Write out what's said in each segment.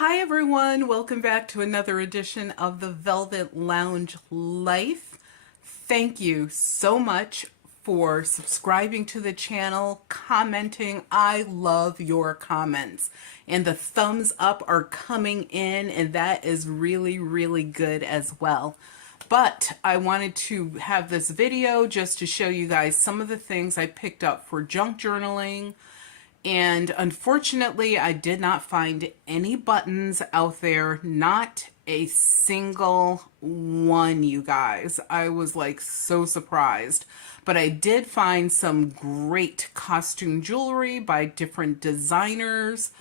Hi everyone, welcome back to another edition of the Velvet Lounge Life. Thank you so much for subscribing to the channel, commenting. I love your comments. And the thumbs up are coming in, and that is really, really good as well. But I wanted to have this video just to show you guys some of the things I picked up for junk journaling. And unfortunately, I did not find any buttons out there, not a single one, you guys. I was like so surprised. But I did find some great costume jewelry by different designers.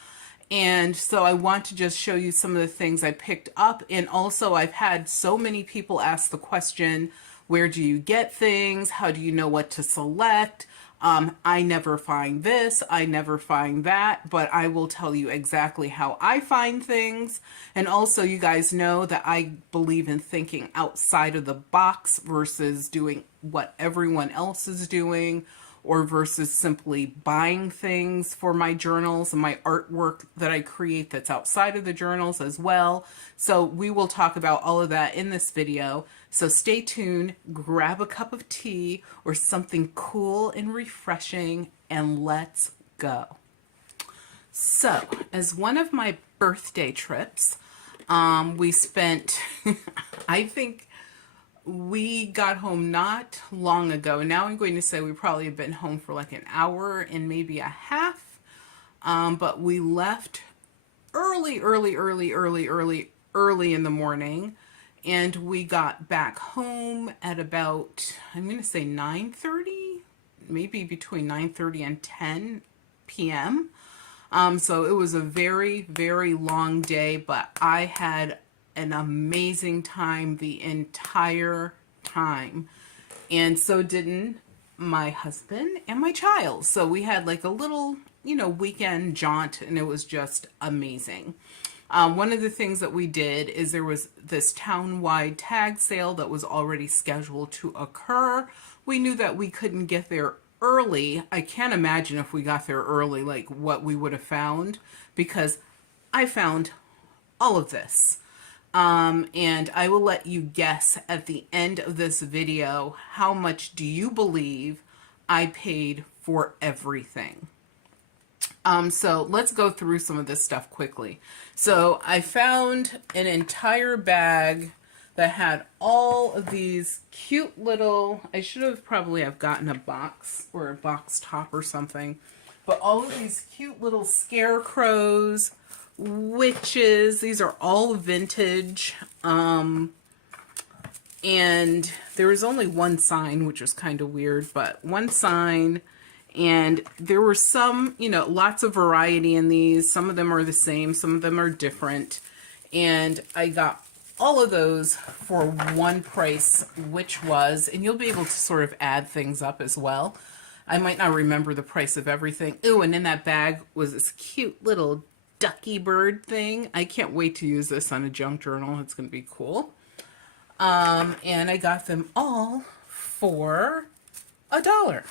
And so I want to just show you some of the things I picked up. And also I've had so many people ask the question, where do you get things? How do you know what to select? I never find this, I never find that, but I will tell you exactly how I find things. And also you guys know that I believe in thinking outside of the box versus doing what everyone else is doing, or versus simply buying things for my journals and my artwork that I create that's outside of the journals as well. So we will talk about all of that in this video. So stay tuned, grab a cup of tea or something cool and refreshing, and let's go. So as one of my birthday trips, we spent, I think, we got home not long ago. Now I'm going to say we probably have been home for like an hour and maybe a half. But we left early in the morning. And we got back home at about, I'm going to say 9:30, maybe between 9:30 and 10 p.m. So it was a very, very long day, but I had an amazing time the entire time, and so did my husband and my child. So we had like a little, weekend jaunt, and it was just amazing. One of the things that we did is there was this town-wide tag sale that was already scheduled to occur. We knew that we couldn't get there early. I can't imagine if we got there early, like what we would have found, because I found all of this. And I will let you guess at the end of this video, how much do you believe I paid for everything? So let's go through some of this stuff quickly. So I found an entire bag that had all of these cute little, I should have probably have gotten a box or a box top or something, but all of these cute little scarecrows, witches, these are all vintage. And there was only one sign, which was kind of weird, but one sign. And there were some, lots of variety in these. Some of them are the same, some of them are different. And I got all of those for one price, which was, and you'll be able to sort of add things up as well. I might not remember the price of everything. Ooh, and in that bag was this cute little ducky bird thing. I can't wait to use this on a junk journal. It's going to be cool. And I got them all for $1.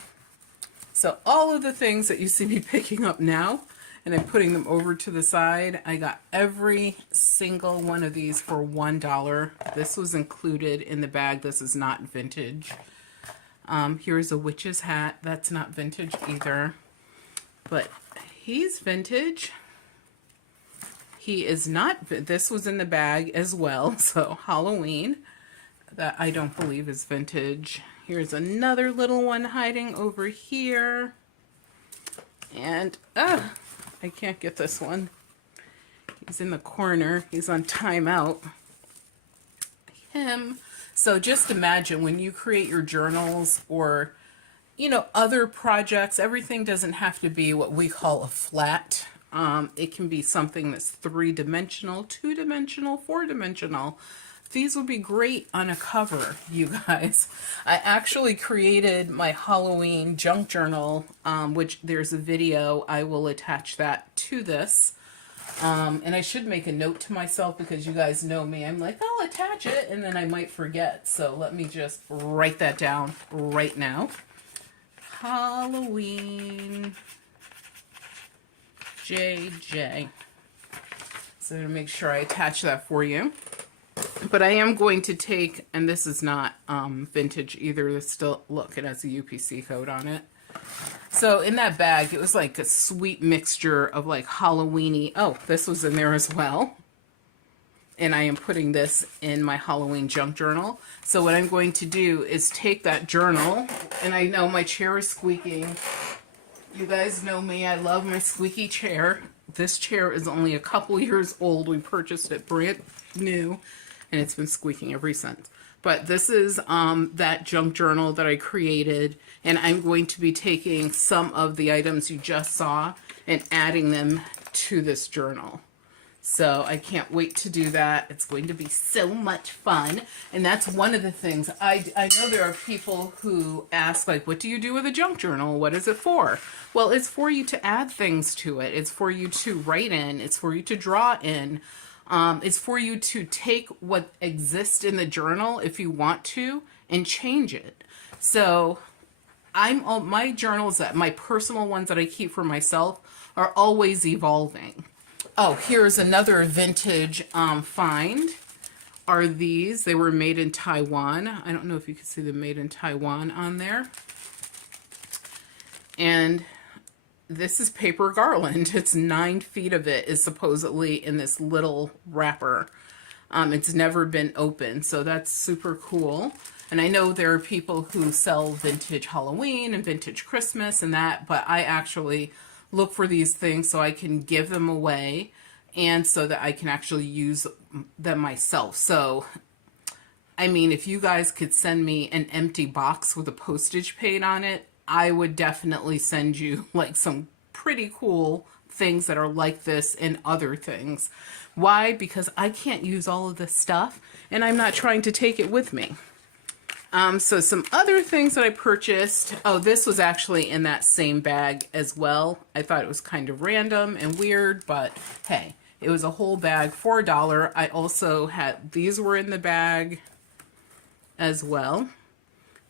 So all of the things that you see me picking up now, and I'm putting them over to the side, I got every single one of these for $1. This was included in the bag. This is not vintage. Here's a witch's hat. That's not vintage either. But he's vintage. He is not. This was in the bag as well. So Halloween, that I don't believe is vintage. Here's another little one hiding over here. And, I can't get this one. He's in the corner. He's on timeout. Him. So just imagine when you create your journals or, other projects, everything doesn't have to be what we call a flat. It can be something that's 3-dimensional, 2-dimensional, 4-dimensional. These would be great on a cover, you guys. I actually created my Halloween junk journal, which there's a video. I will attach that to this. And I should make a note to myself because you guys know me. I'm like, I'll attach it, and then I might forget. So let me just write that down right now. Halloween JJ. So I'm going to make sure I attach that for you. But I am going to take, and this is not vintage either. This still, look, it has a UPC code on it. So in that bag, it was like a sweet mixture of like Halloween-y. Oh, this was in there as well. And I am putting this in my Halloween junk journal. So what I'm going to do is take that journal, and I know my chair is squeaking. You guys know me, I love my squeaky chair. This chair is only a couple years old. We purchased it brand new, and it's been squeaking ever since. But this is that junk journal that I created, and I'm going to be taking some of the items you just saw and adding them to this journal. So I can't wait to do that. It's going to be so much fun. And that's one of the things. I know there are people who ask, like, what do you do with a junk journal? What is it for? Well, it's for you to add things to it. It's for you to write in. It's for you to draw in. It's for you to take what exists in the journal, if you want to, and change it. So my journals, my personal ones that I keep for myself, are always evolving. Oh, here's another vintage find. Are these? They were made in Taiwan. I don't know if you can see the made in Taiwan on there. And this is paper garland. It's 9 feet of it is supposedly in this little wrapper. It's never been opened, so that's super cool. And I know there are people who sell vintage Halloween and vintage Christmas and that, but I actually look for these things so I can give them away and so that I can actually use them myself. So, I mean, if you guys could send me an empty box with a postage paid on it, I would definitely send you like some pretty cool things that are like this and other things. Why? Because I can't use all of this stuff and I'm not trying to take it with me. So some other things that I purchased. Oh, this was actually in that same bag as well. I thought it was kind of random and weird, but hey, it was a whole bag for $1. I also had, these were in the bag as well.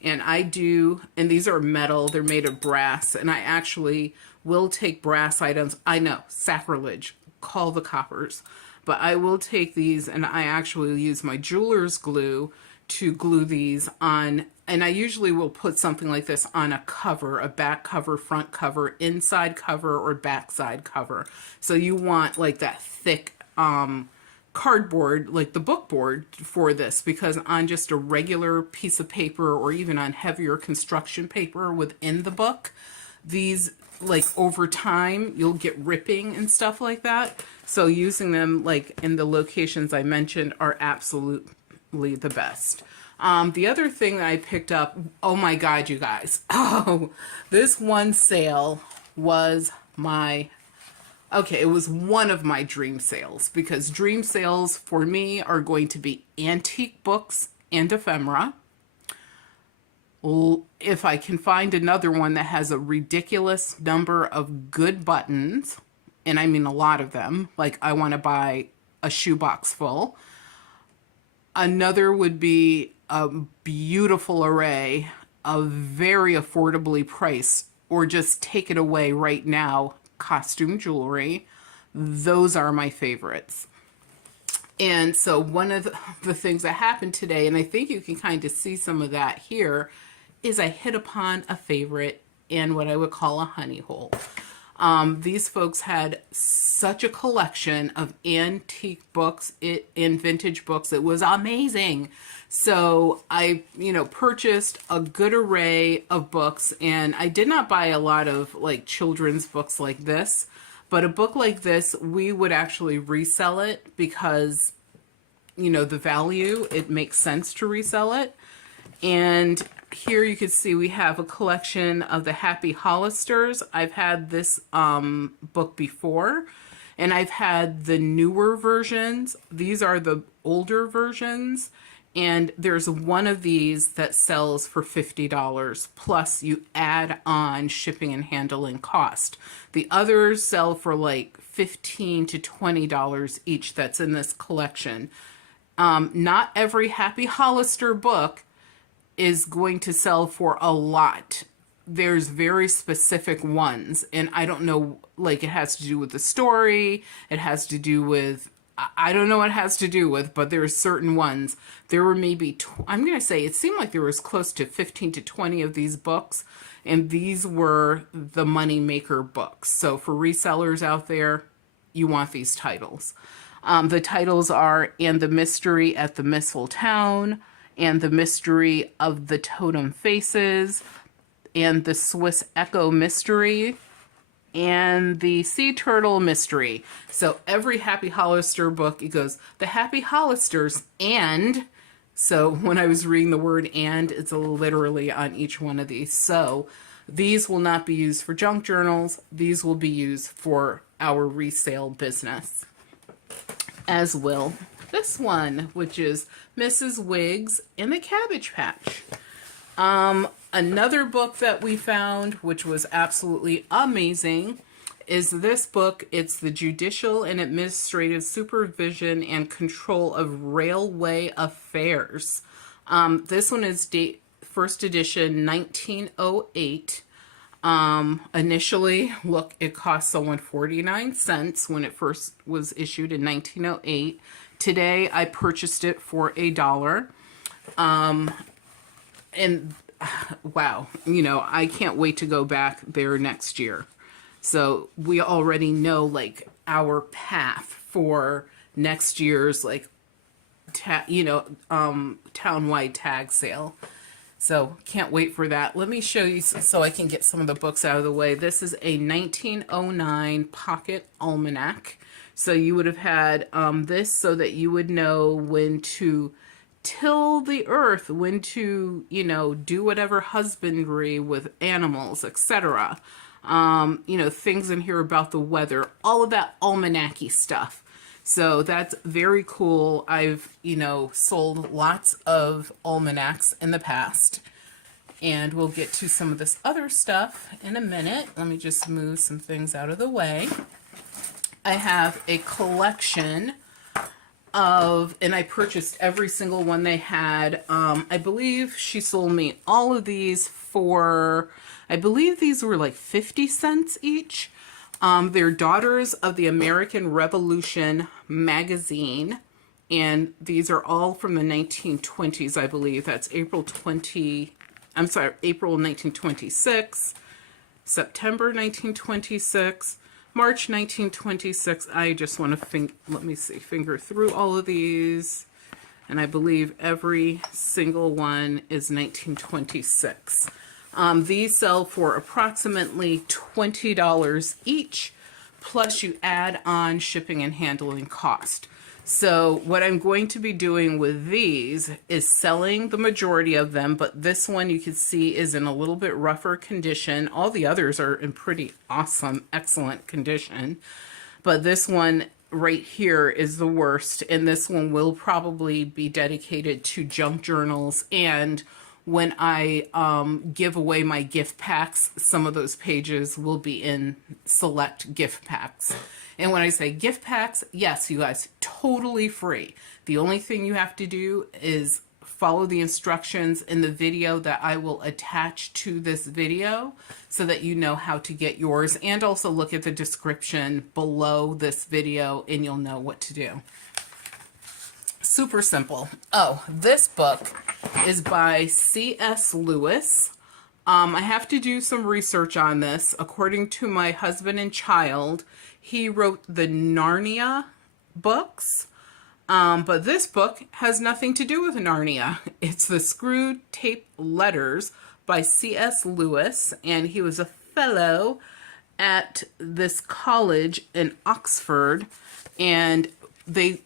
And and these are metal, they're made of brass, and I actually will take brass items. I know, sacrilege, call the coppers. But I will take these and I actually use my jeweler's glue to glue these on, and I usually will put something like this on a cover, a back cover, front cover, inside cover, or backside cover. So you want like that thick cardboard, like the book board for this, because on just a regular piece of paper or even on heavier construction paper within the book, these, like, over time you'll get ripping and stuff like that. So using them like in the locations I mentioned are absolutely the best. The other thing that I picked up, oh my God, you guys, oh, this one sale was it was one of my dream sales, because dream sales for me are going to be antique books and ephemera. If I can find another one that has a ridiculous number of good buttons, and I mean a lot of them, like I want to buy a shoebox full. Another would be a beautiful array of very affordably priced, or just take it away right now, costume jewelry. Those are my favorites. And so one of the things that happened today, and I think you can kind of see some of that here, is I hit upon a favorite and what I would call a honey hole. These folks had such a collection of antique books and vintage books. It was amazing. So I, purchased a good array of books, and I did not buy a lot of like children's books like this, but a book like this, we would actually resell it because, the value, it makes sense to resell it. And here you can see we have a collection of the Happy Hollisters. I've had this book before, and I've had the newer versions. These are the older versions, and there's one of these that sells for $50, plus you add on shipping and handling cost. The others sell for like $15 to $20 each that's in this collection. Not every Happy Hollister book is going to sell for a lot. There's very specific ones, and I don't know, like, it has to do with the story, it has to do with I don't know what it has to do with, but there are certain ones. There were maybe, I'm going to say, it seemed like there was close to 15 to 20 of these books, and these were the money maker books. So for resellers out there, you want these titles. The titles are And the Mystery at the Mistful Town, And the Mystery of the Totem Faces, and the Swiss Echo Mystery, and the Sea Turtle Mystery. So every Happy Hollister book, it goes, the Happy Hollisters, and... So when I was reading the word and, it's literally on each one of these. So these will not be used for junk journals. These will be used for our resale business. As will this one, which is Mrs. Wiggs and the Cabbage Patch. Another book that we found, which was absolutely amazing, is this book. It's The Judicial and Administrative Supervision and Control of Railway Affairs. This one is first edition 1908. Initially, look, it cost someone 49 cents when it first was issued in 1908. Today, I purchased it for $1. And wow, you know, I can't wait to go back there next year. So we already know like our path for next year's like, townwide tag sale. So can't wait for that. Let me show you so I can get some of the books out of the way. This is a 1909 Pocket Almanac. So you would have had this so that you would know when to till the earth, when to, you know, do whatever husbandry with animals, etc. Things in here about the weather, all of that almanac-y stuff. So that's very cool. I've, sold lots of almanacs in the past. And we'll get to some of this other stuff in a minute. Let me just move some things out of the way. I have a collection and I purchased every single one they had. I believe she sold me all of these for, I believe these were like 50 cents each. They're Daughters of the American Revolution magazine, and these are all from the 1920s, I believe. That's April 1926, September 1926, March 1926. I just want to finger through all of these, and I believe every single one is 1926. These sell for approximately $20 each, plus you add on shipping and handling cost. So what I'm going to be doing with these is selling the majority of them, but this one you can see is in a little bit rougher condition. All the others are in pretty awesome, excellent condition. But this one right here is the worst, and this one will probably be dedicated to junk journals. And when I give away my gift packs, some of those pages will be in select gift packs. And when I say gift packs, yes, you guys, totally free. The only thing you have to do is follow the instructions in the video that I will attach to this video so that you know how to get yours, and also look at the description below this video and you'll know what to do. Super simple. Oh, this book is by C.S. Lewis. I have to do some research on this. According to my husband and child, he wrote the Narnia books. But this book has nothing to do with Narnia. It's the Screw Tape Letters by C.S. Lewis, and he was a fellow at this college in Oxford, and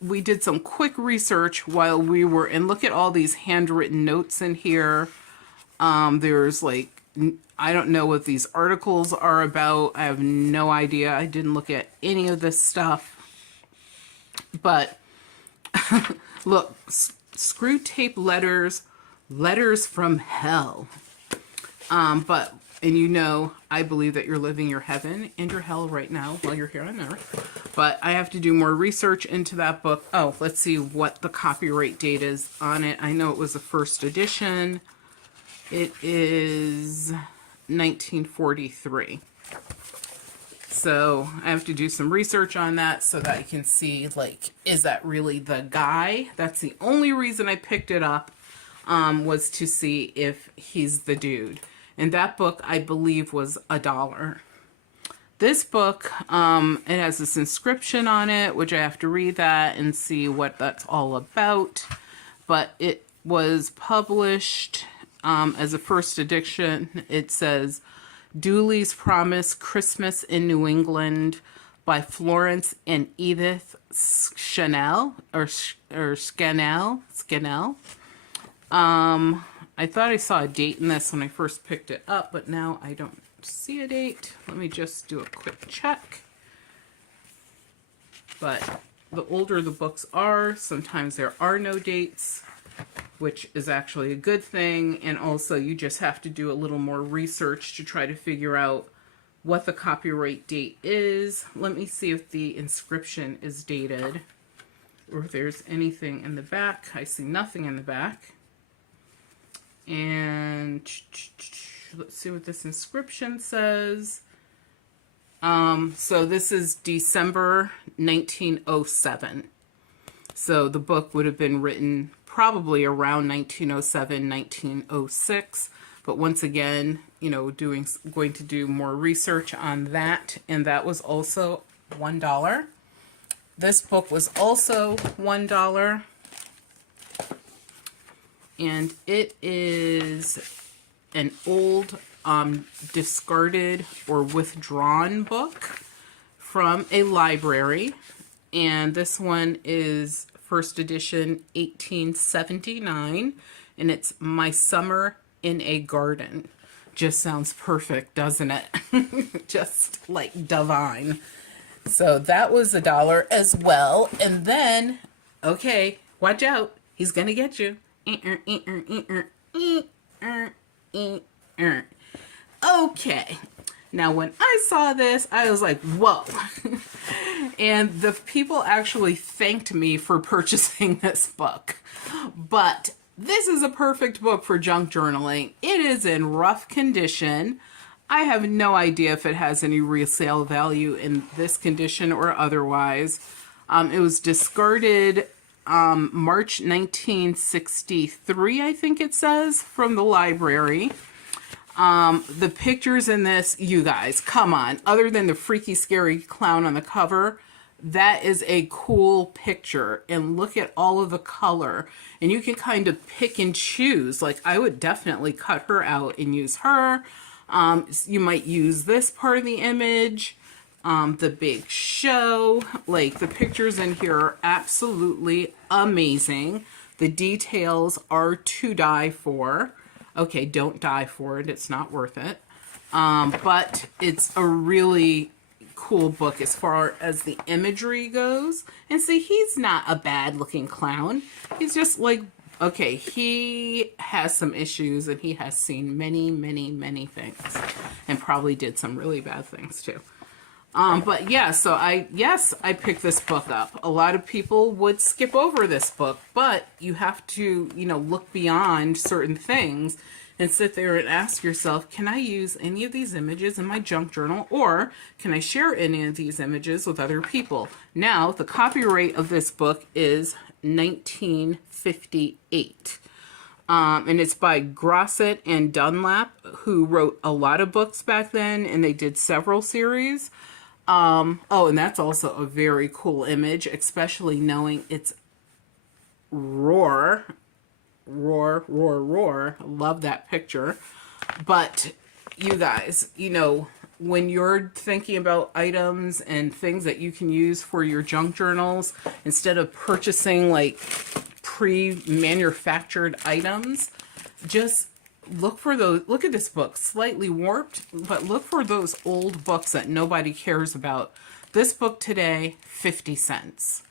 we did some quick research while we were, and look at all these handwritten notes in here. There's like, I don't know what these articles are about. I have no idea. I didn't look at any of this stuff. But look, Screw Tape Letters, Letters from Hell. And I believe that you're living your heaven and your hell right now while you're here on Earth. But I have to do more research into that book. Oh, let's see what the copyright date is on it. I know it was the first edition. It is 1943. So I have to do some research on that so that I can see, like, is that really the guy? That's the only reason I picked it up, was to see if he's the dude. And that book, I believe, was $1. This book, it has this inscription on it, which I have to read that and see what that's all about. But it was published as a first edition. It says, Dooley's Promise, Christmas in New England by Florence and Edith Scannell, or Scannell. I thought I saw a date in this when I first picked it up, but now I don't see a date. Let me just do a quick check. But the older the books are, sometimes there are no dates, which is actually a good thing. And also you just have to do a little more research to try to figure out what the copyright date is. Let me see if the inscription is dated or if there's anything in the back. I see nothing in the back. And let's see what this inscription says. So this is December 1907. So the book would have been written probably around 1907, 1906. But once again, you know, going to do more research on that. And that was also $1. This book was also $1. And it is an old, discarded or withdrawn book from a library. And this one is first edition 1879. And it's My Summer in a Garden. Just sounds perfect, doesn't it? Just like divine. So that was $1 as well. And then, okay, watch out. He's going to get you. Okay, now when I saw this, I was like, whoa. And the people actually thanked me for purchasing this book. But this is a perfect book for junk journaling. It is in rough condition. I have no idea if it has any resale value in this condition or otherwise. It was discarded March 1963, I think it says, from the library. The pictures in this, you guys, come on. Other than the freaky, scary clown on the cover, that is a cool picture. And look at all of the color. And you can kind of pick and choose. Like, I would definitely cut her out and use her. You might use this part of the image. The big show, like the pictures in here are absolutely amazing. The details are to die for. Okay, don't die for it. It's not worth it. But it's a really cool book as far as the imagery goes. And see, he's not a bad looking clown. He's just like, okay, he has some issues and he has seen many, many, many things and probably did some really bad things too. But yeah, so I picked this book up. A lot of people would skip over this book, but you have to, you know, look beyond certain things and sit there and ask yourself, can I use any of these images in my junk journal, or can I share any of these images with other people? Now, the copyright of this book is 1958. And it's by Grosset and Dunlap, who wrote a lot of books back then, and they did several series. Oh, and that's also a very cool image, especially knowing it's roar. Love that picture. But you guys, you know, when you're thinking about items and things that you can use for your junk journals, instead of purchasing like pre-manufactured items, just look for those. Look at this book, slightly warped, but look for those old books that nobody cares about. This book today, 50 cents.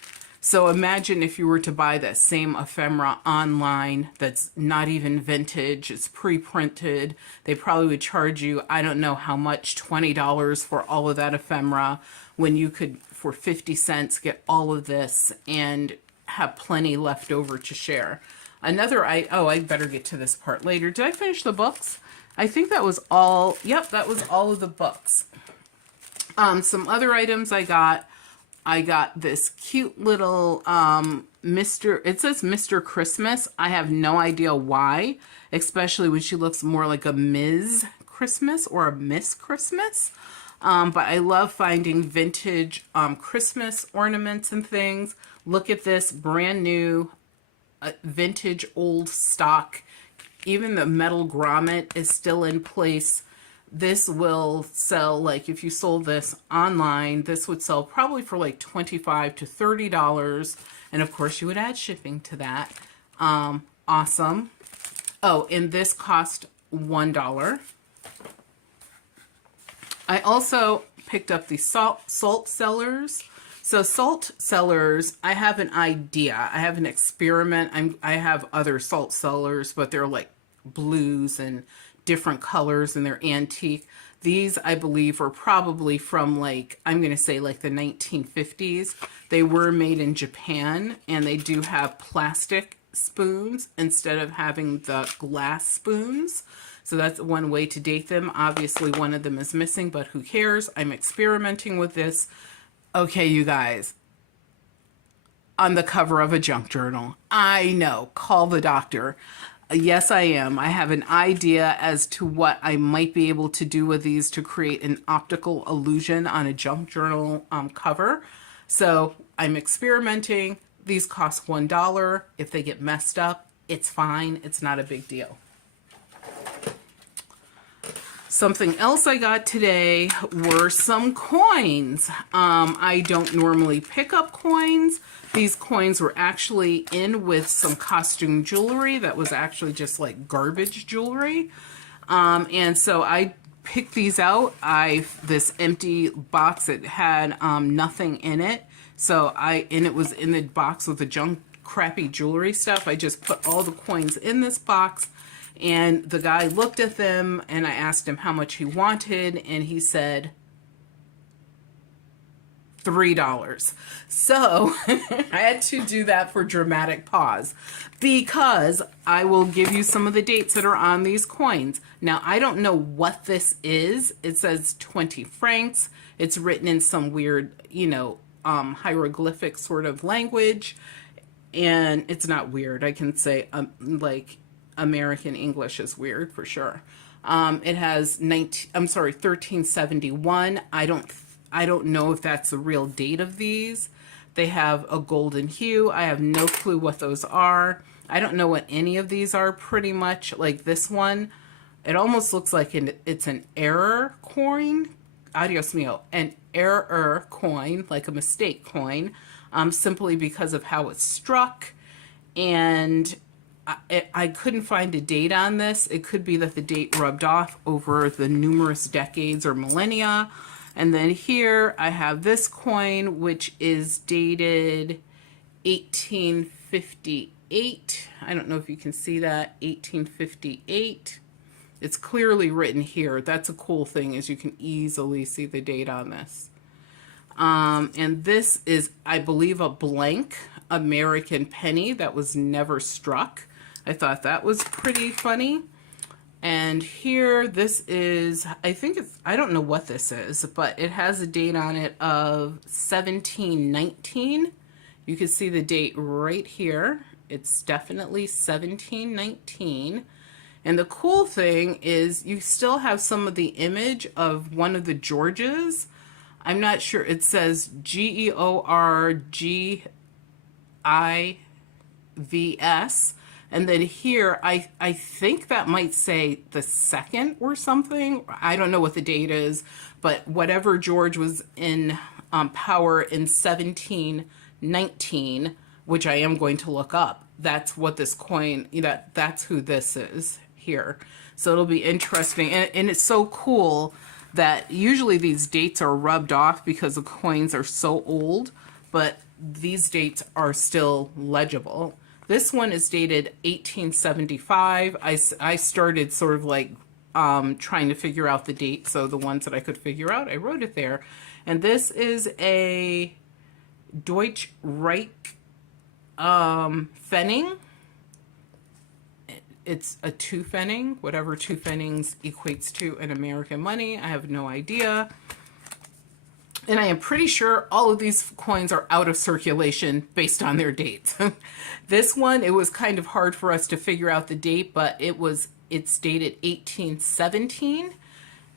So imagine if you were to buy that same ephemera online that's not even vintage, it's pre-printed. They probably would charge you, I don't know how much, $20 for all of that ephemera, when you could, for 50 cents, get all of this and have plenty left over to share. Another, I better get to this part later. Did I finish the books? I think that was all. Yep, that was all of the books. Some other items I got this cute little it says Mr. Christmas. I have no idea why, especially when she looks more like a Ms. Christmas or a Miss Christmas. But I love finding vintage Christmas ornaments and things. Look at this brand new vintage old stock. Even the metal grommet is still in place. This will sell, like if you sold this online, this would sell probably for like $25 to $30. And of course you would add shipping to that. Awesome. Oh, and this cost $1. I also picked up the salt cellars. So salt cellars, I have an idea. I have an experiment. I have other salt cellars, but they're like blues and different colors and they're antique. These, I believe, are probably from like, I'm going to say like the 1950s. They were made in Japan and they do have plastic spoons instead of having the glass spoons. So that's one way to date them. Obviously, one of them is missing, but who cares? I'm experimenting with this. Okay, you guys. On the cover of a junk journal. I know. Call the doctor. Yes, I am. I have an idea as to what I might be able to do with these to create an optical illusion on a junk journal cover. So I'm experimenting. These cost $1. If they get messed up, it's fine. It's not a big deal. Something else I got today were some coins. I don't normally pick up coins. These coins were actually in with some costume jewelry that was actually just like garbage jewelry. And so I picked these out. This empty box that had nothing in it. So and it was in the box with the junk crappy jewelry stuff. I just put all the coins in this box. And the guy looked at them and I asked him how much he wanted and he said $3. So I had to do that for dramatic pause because I will give you some of the dates that are on these coins. Now, I don't know what this is. It says 20 francs. It's written in some weird, hieroglyphic sort of language. And it's not weird. I can say like American English is weird for sure. It has 1371. I don't know if that's the real date of these. They have a golden hue. I have no clue what those are. I don't know what any of these are pretty much. Like this one, it almost looks like it's an error coin. Adios mio. An error coin, like a mistake coin, simply because of how it's struck. And I couldn't find a date on this. It could be that the date rubbed off over the numerous decades or millennia. And then here I have this coin, which is dated 1858. I don't know if you can see that, 1858. It's clearly written here. That's a cool thing, is you can easily see the date on this. And this is, I believe, a blank American penny that was never struck. I thought that was pretty funny. And here, this is, I don't know what this is, but it has a date on it of 1719. You can see the date right here. It's definitely 1719. And the cool thing is you still have some of the image of one of the Georges. I'm not sure. It says GEORGIVS. And then here, I think that might say the second or something. I don't know what the date is, but whatever George was in power in 1719, which I am going to look up, that's what this coin, that's who this is here. So it'll be interesting. And it's so cool that usually these dates are rubbed off because the coins are so old, but these dates are still legible. This one is dated 1875. I started sort of like trying to figure out the date, so the ones that I could figure out, I wrote it there. And this is a Deutsche Reich Pfennig. It's a 2 pfennig, whatever 2 pfennigs equates to in American money. I have no idea. And I am pretty sure all of these coins are out of circulation based on their dates. This one, it was kind of hard for us to figure out the date, but it's dated 1817.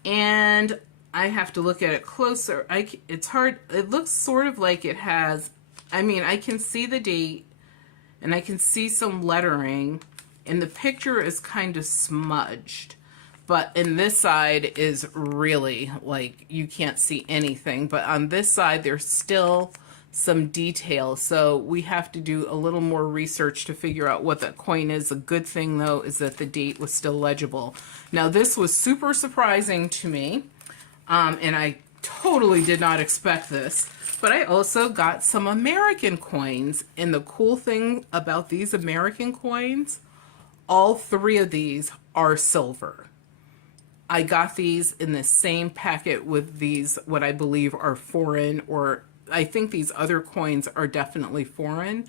And I have to look at it closer. It's hard. It looks sort of like it has, I mean, I can see the date and I can see some lettering, and the picture is kind of smudged. But in this side is really like you can't see anything. But on this side, there's still some detail. So we have to do a little more research to figure out what that coin is. The good thing, though, is that the date was still legible. Now, this was super surprising to me, and I totally did not expect this. But I also got some American coins. And the cool thing about these American coins, all three of these are silver. I got these in the same packet with these, what I believe are foreign, or I think these other coins are definitely foreign.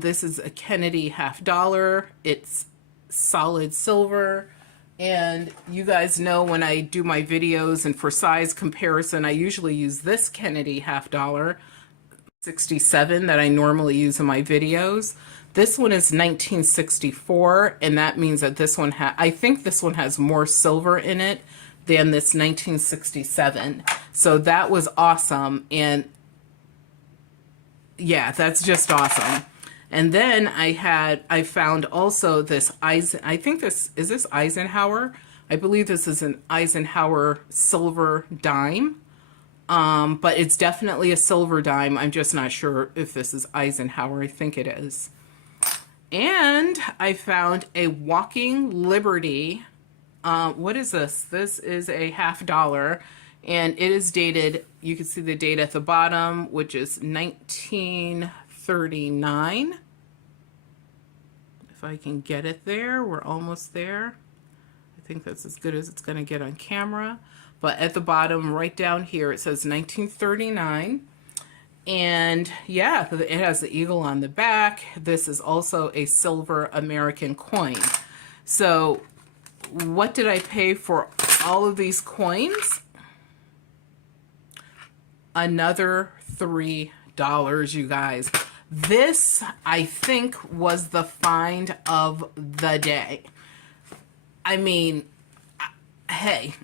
This is a Kennedy $50. It's solid silver. And you guys know when I do my videos and for size comparison, I usually use this Kennedy $50, 67, that I normally use in my videos. This one is 1964, and that means that this one I think this one has more silver in it than this 1967. So that was awesome, and yeah, that's just awesome. And then I found also this I think this is Eisenhower. I believe this is an Eisenhower silver dime. But it's definitely a silver dime. I'm just not sure if this is Eisenhower. I think it is. And I found a Walking Liberty. What is this? This is a $50, and it is dated, you can see the date at the bottom, which is 1939. If I can get it there, we're almost there. I think that's as good as it's going to get on camera. But at the bottom, right down here, it says 1939. And yeah, it has the eagle on the back. This is also a silver American coin. So what did I pay for all of these coins? Another $3, you guys. This, I think, was the find of the day. I mean, hey,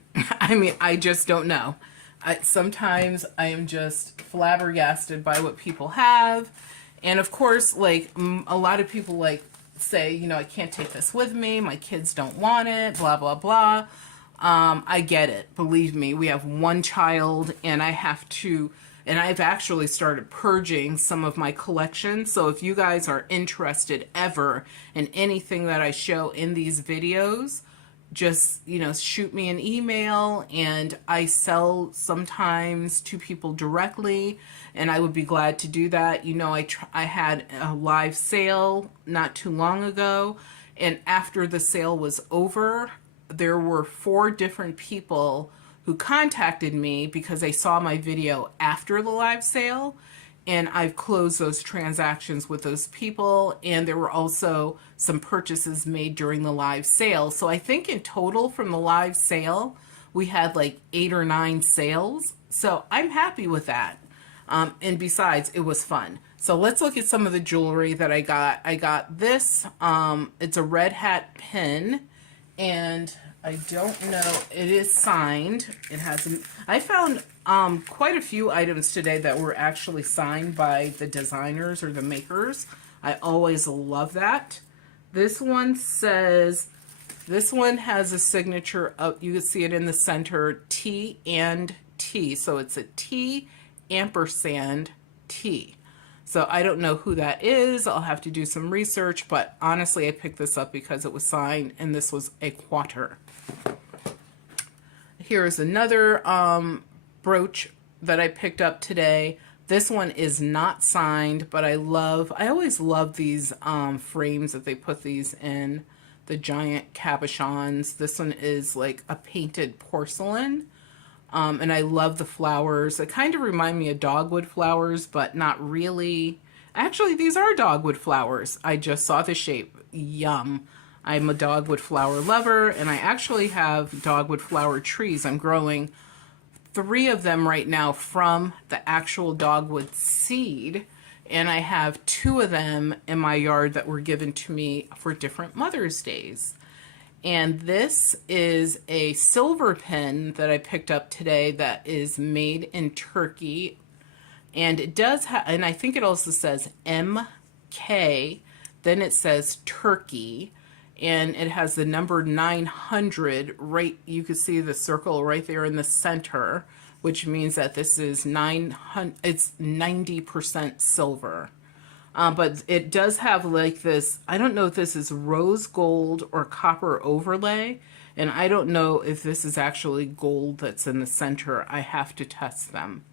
I mean, I just don't know. Sometimes I am just flabbergasted by what people have. And of course, like a lot of people like say, you know, I can't take this with me. My kids don't want it, blah, blah, blah. I get it. Believe me, we have one child and I've actually started purging some of my collection. So if you guys are interested ever in anything that I show in these videos, just, you know, shoot me an email, and I sell sometimes to people directly, and I would be glad to do that. You know, I had a live sale not too long ago, and after the sale was over, there were 4 different people who contacted me because they saw my video after the live sale, and I've closed those transactions with those people. And there were also some purchases made during the live sale. So I think in total from the live sale, we had like 8 or 9 sales. So I'm happy with that. And besides, it was fun. So let's look at some of the jewelry that I got. I got this, it's a red hat pin, and I don't know, it is signed. It has, I found quite a few items today that were actually signed by the designers or the makers. I always love that. This one says, this one has a signature of, you can see it in the center, T and T. So it's a T ampersand T. So I don't know who that is. I'll have to do some research, but honestly, I picked this up because it was signed, and this was a quarter. Here's another brooch that I picked up today. This one is not signed, but I always love these frames that they put these in, the giant cabochons. This one is like a painted porcelain. And I love the flowers. They kind of remind me of dogwood flowers, but not really. Actually, these are dogwood flowers. I just saw the shape. Yum. I'm a dogwood flower lover, and I actually have dogwood flower trees I'm growing 3 of them right now from the actual dogwood seed, and I have 2 of them in my yard that were given to me for different Mother's Days. And this is a silver pin that I picked up today that is made in Turkey. And it does have, and I think it also says MK, then it says Turkey, and it has the number 900 right, you can see the circle right there in the center, which means that this is 900, it's 90% silver. But it does have like this, I don't know if this is rose gold or copper overlay, and I don't know if this is actually gold that's in the center. I have to test them.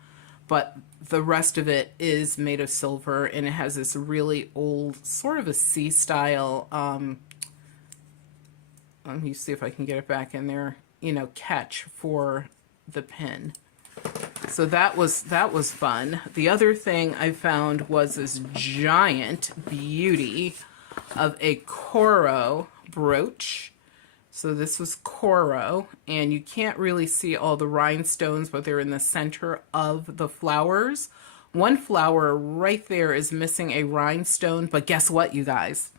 But the rest of it is made of silver, and it has this really old, sort of a C style, let me see if I can get it back in there, you know, catch for the pin. So that was fun. The other thing I found was this giant beauty of a Coro brooch. So this was Coro, and you can't really see all the rhinestones, but they're in the center of the flowers. One flower right there is missing a rhinestone, but guess what, you guys?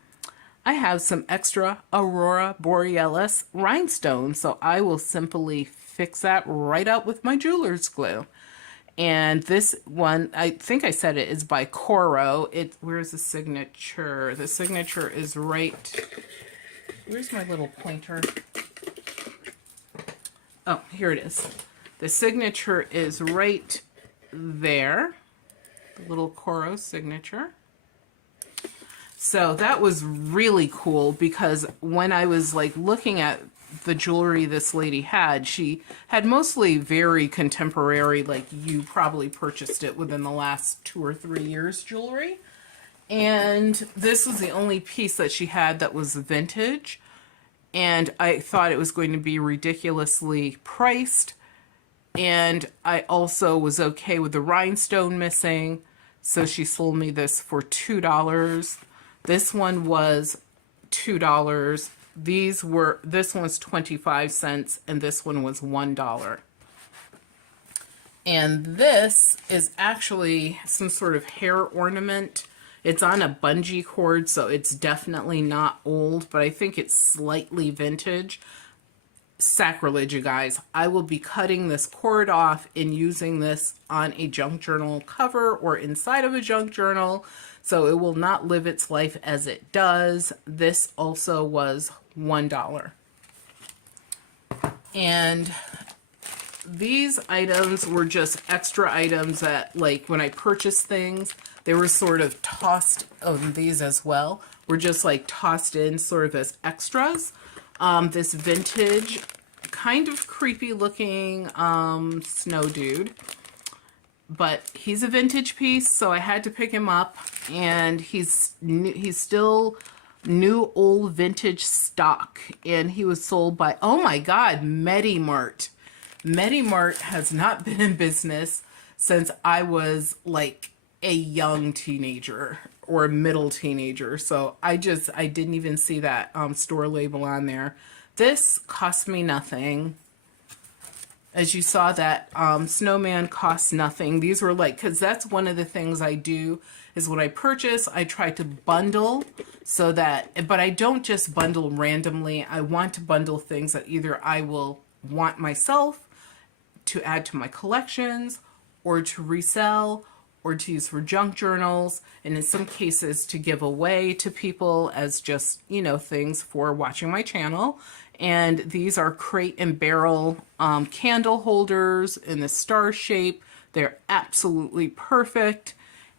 I have some extra Aurora Borealis rhinestones, so I will simply fix that right up with my jeweler's glue. And this one, I think I said it, is by Coro. Where's the signature? The signature is right... Where's my little pointer? Oh, here it is. The signature is right there. The little Coro signature. So that was really cool, because when I was like looking at the jewelry this lady had, she had mostly very contemporary, like you probably purchased it within the last 2 or 3 years jewelry. And this was the only piece that she had that was vintage. And I thought it was going to be ridiculously priced. And I also was okay with the rhinestone missing. So she sold me this for $2. This one was $2. This one's 25 cents and this one was $1. And this is actually some sort of hair ornament. It's on a bungee cord, so it's definitely not old, but I think it's slightly vintage. Sacrilege, you guys. I will be cutting this cord off and using this on a junk journal cover or inside of a junk journal, so it will not live its life as it does. This also was $1. And these items were just extra items that, like, when I purchased things, they were sort of tossed, these as well, were just like tossed in sort of as extras. This vintage, kind of creepy looking snow dude, but he's a vintage piece, so I had to pick him up, and he's still new old vintage stock, and he was sold by, oh my god, Medimart. Medimart has not been in business since I was like a young teenager or a middle teenager, so I didn't even see that store label on there. This cost me nothing. As you saw, that snowman cost nothing. These were like, because that's one of the things I do, is when I purchase, I try to bundle, so that, but I don't just bundle randomly. I want to bundle things that either I will want myself to add to my collections, or to resell, or to use for junk journals, and in some cases to give away to people as just, you know, things for watching my channel. And these are Crate and Barrel candle holders in the star shape. They're absolutely perfect.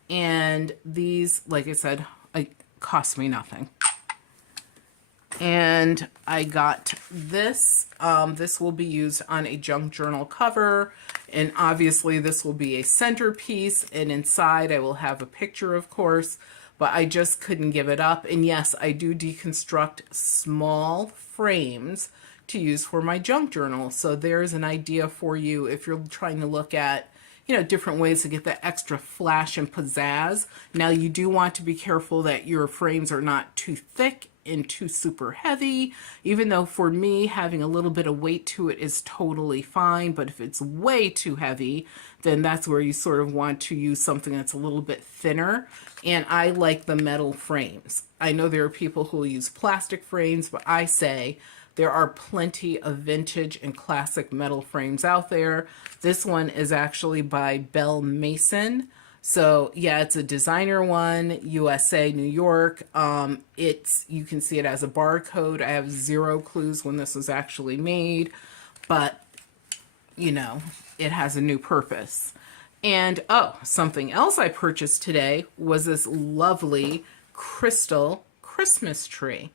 And these, like I said, cost me nothing. And I got this. This will be used on a junk journal cover. And obviously this will be a centerpiece. And inside I will have a picture, of course. But I just couldn't give it up. And yes, I do deconstruct small frames to use for my junk journal. So there's an idea for you if you're trying to look at, different ways to get that extra flash and pizzazz. Now you do want to be careful that your frames are not too thick and too super heavy, even though for me having a little bit of weight to it is totally fine. But if it's way too heavy, then that's where you sort of want to use something that's a little bit thinner. And I like the metal frames. I know there are people who will use plastic frames, but I say there are plenty of vintage and classic metal frames out there. This one is actually by Bell Mason. So yeah, it's a designer one, USA, New York. You can see it as a barcode. I have zero clues when this was actually made, but it has a new purpose. And something else I purchased today was this lovely crystal Christmas tree.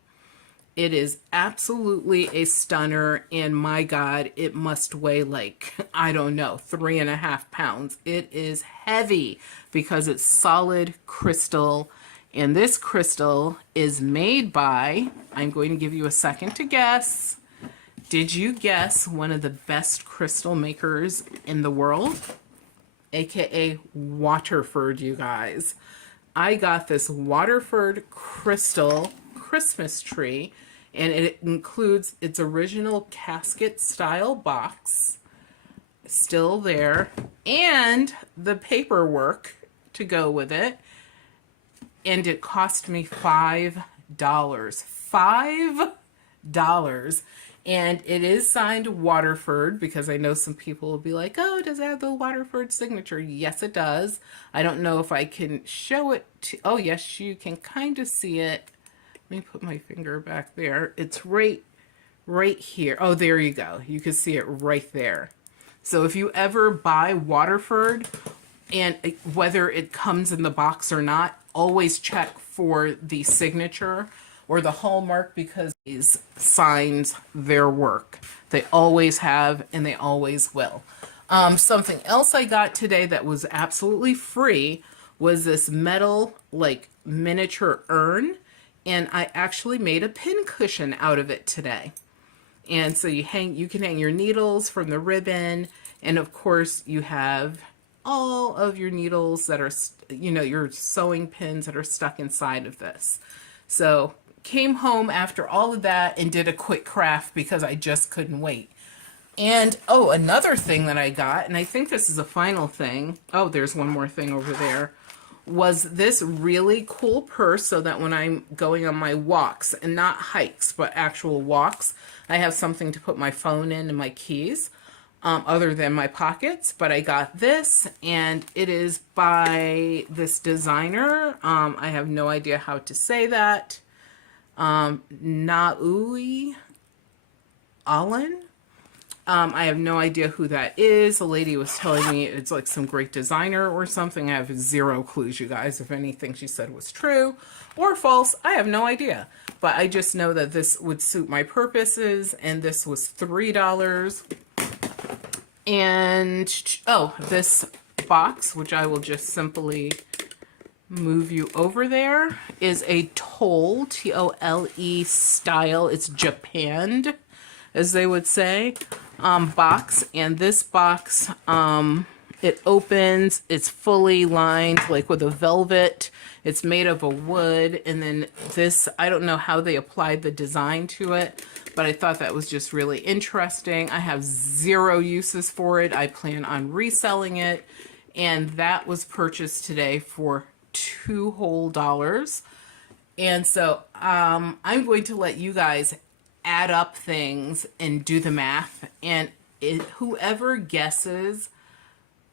It is absolutely a stunner, and my God, it must weigh like, I don't know, 3.5 pounds. It is heavy because it's solid crystal, and this crystal is made by, I'm going to give you a second to guess. Did you guess one of the best crystal makers in the world? AKA Waterford, you guys. I got this Waterford crystal Christmas tree, and it includes its original casket style box still there, and the paperwork to go with it, and it cost me $5. $5. And it is signed Waterford, because I know some people will be like, oh, does it have the Waterford signature? Yes, it does. I don't know if I can show it to, oh yes, you can kind of see it. Let me put my finger back there. It's right here. Oh, there you go. You can see it right there. So if you ever buy Waterford, and whether it comes in the box or not, always check for the signature or the hallmark, because these signs their work. They always have, and they always will. Something else I got today that was absolutely free was this metal like miniature urn, and I actually made a pin cushion out of it today. And so you can hang your needles from the ribbon, and of course you have all of your needles that are, your sewing pins that are stuck inside of this. So came home after all of that and did a quick craft because I just couldn't wait. And another thing that I got, and I think this is a final thing. Oh, there's one more thing over there. Was this really cool purse, so that when I'm going on my walks, and not hikes, but actual walks, I have something to put my phone in and my keys, other than my pockets. But I got this, and it is by this designer. I have no idea how to say that. Naui Allen. I have no idea who that is. The lady was telling me it's like some great designer or something. I have zero clues, you guys. If anything she said was true or false, I have no idea. But I just know that this would suit my purposes, and this was $3. And, this box, which I will just simply move you over there, is a Toll, T-O-L-E style. It's japanned, as they would say, box. And this box, it opens, it's fully lined like with a velvet. It's made of a wood. And then this, I don't know how they applied the design to it, but I thought that was just really interesting. I have zero uses for it. I plan on reselling it. And that was purchased today for $2 whole. And so I'm going to let you guys add up things and do the math, and whoever guesses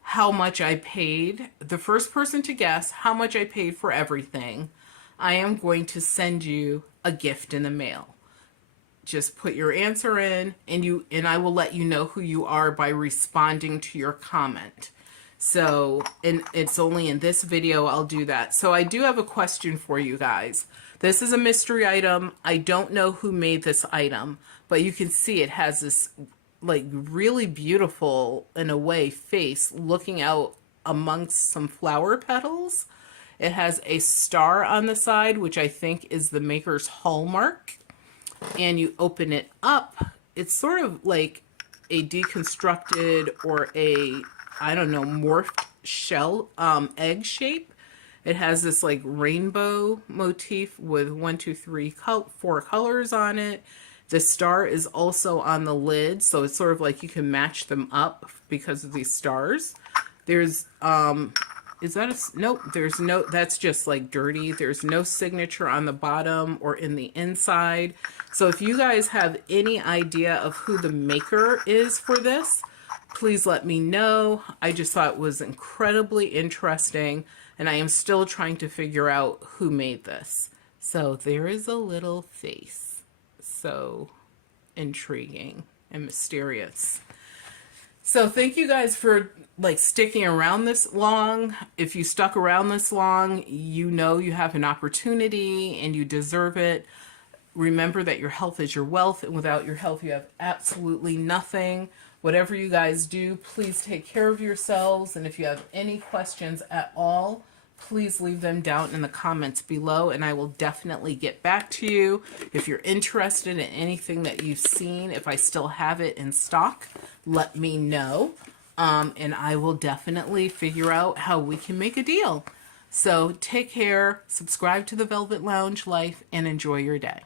how much I paid, the first person to guess how much I paid for everything, I am going to send you a gift in the mail. Just put your answer in, and I will let you know who you are by responding to your comment. So, and it's only in this video I'll do that. So I do have a question for you guys. This is a mystery item. I don't know who made this item, but you can see it has this like really beautiful, in a way, face looking out amongst some flower petals. It has a star on the side, which I think is the maker's hallmark. And you open it up. It's sort of like a deconstructed or a I don't know, morphed shell, egg shape. It has this like rainbow motif with 4 colors on it. The star is also on the lid, so it's sort of like you can match them up because of these stars. There's, is that nope, there's no, that's just like dirty. There's no signature on the bottom or in the inside. So if you guys have any idea of who the maker is for this, please let me know. I just thought it was incredibly interesting, and I am still trying to figure out who made this. So there is a little face. So intriguing and mysterious. So thank you guys for like sticking around this long. If you stuck around this long, you know you have an opportunity and you deserve it. Remember that your health is your wealth, and without your health you have absolutely nothing. Whatever you guys do, please take care of yourselves, and if you have any questions at all, please leave them down in the comments below, and I will definitely get back to you. If you're interested in anything that you've seen, if I still have it in stock, let me know, and I will definitely figure out how we can make a deal. So take care, subscribe to the Velvet Lounge Life, and enjoy your day.